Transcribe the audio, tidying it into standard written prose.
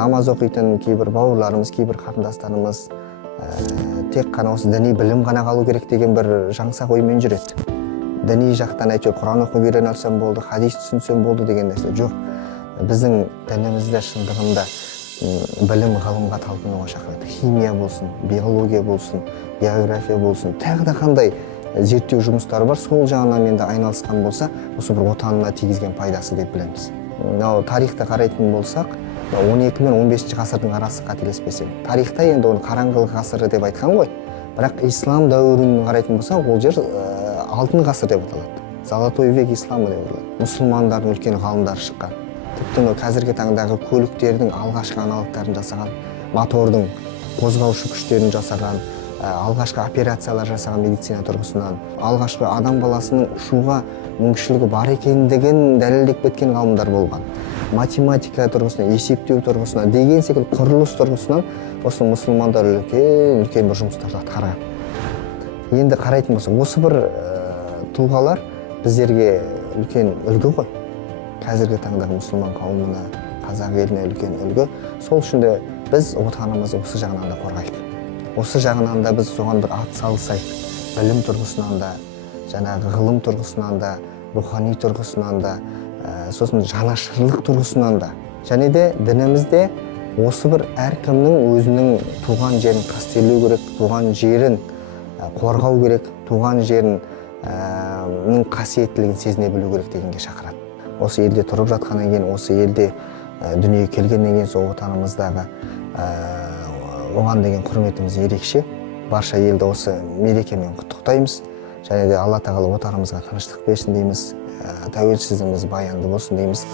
намаз оқитын кейбір бауырларымыз, кейбір қарындастарымыз тек қана осы діни білім ғана қалу керек деген бір жаңсақ оймен жүреді. Діни жақтан әйтеуір Құран оқып үйрене алсам болды, хадис түсінсем болды деген нәрсе жоқ. Біздің дінімізде шындығында білім ғылымға талпынуға шақырады. Химия болсын, биология болсын, география болсын, тағы да қандай зерттеу жұмыстары бар, сол жағынан енді айналысқан болса, осы бір отанына тигізген пайдасы деп білеміз. Тарихты қарайтын болсақ, 12 мен 15 ғасырдың арасы қателеспесем. Тарихта енді оны қараңғылық ғасыры деп айтқан ғой. Бірақ ислам дәуірін қарайтын болсақ, ол жер алтын ғасыр деп аталады. Золотой век исламы деп аталады. Мұсылмандардың үлкен ғалымдары шыққан. Тіпті қазіргі таңдағы көліктердің алғашқы аналогтарын жасаған, мотордың қозғаушы күштерін жасаған, алғашқы операциялар жасаған медицина тұрғысынан, алғашқы адам баласының ұшуға мүмкіншілігі бар екендігін дәлелдеп кеткен ғалымдар болған. Математика тұрғысынан, есептеу тұрғысынан, деген секілді құрылыс тұрғысынан осы мұсылмандар үлкен бір жұмыстарды атқарған. Енді қарайтын болса, осы бір тұлғалар біздерге үлкен үлгі ғой. Қазіргі таңдағы мұсылман қауымына, қазақ еліне үлкен үлгі. Сол үшін де біз отанымызды осы жағынан да қорғайық. Осы жағынан да біз соған бір ат салысайық. Білім тұрғысынан да, жаңағы ғылым тұрғысынан да, рухани тұрғысынан да, сосын жанашырлық тұрғысынан да. Және де дінімізде осы бір әркімнің өзінің туған жерін қастерлеу керек, туған жерін қорғау керек, туған жерінің қасиеттілігін сезіне білу керек дегенге шақырады. Осы елде тұрып жатқаннан кейін, осы елде дүниеге келгеннен кейін сол отанымыздағы оған деген құрметіміз ерекше. Барша елді осы мерекемен құттықтаймыз. Және де Алла тағала отанымызға тыныштық берсін дейміз. Тәуелсіздігіміз баянды болсын дейміз.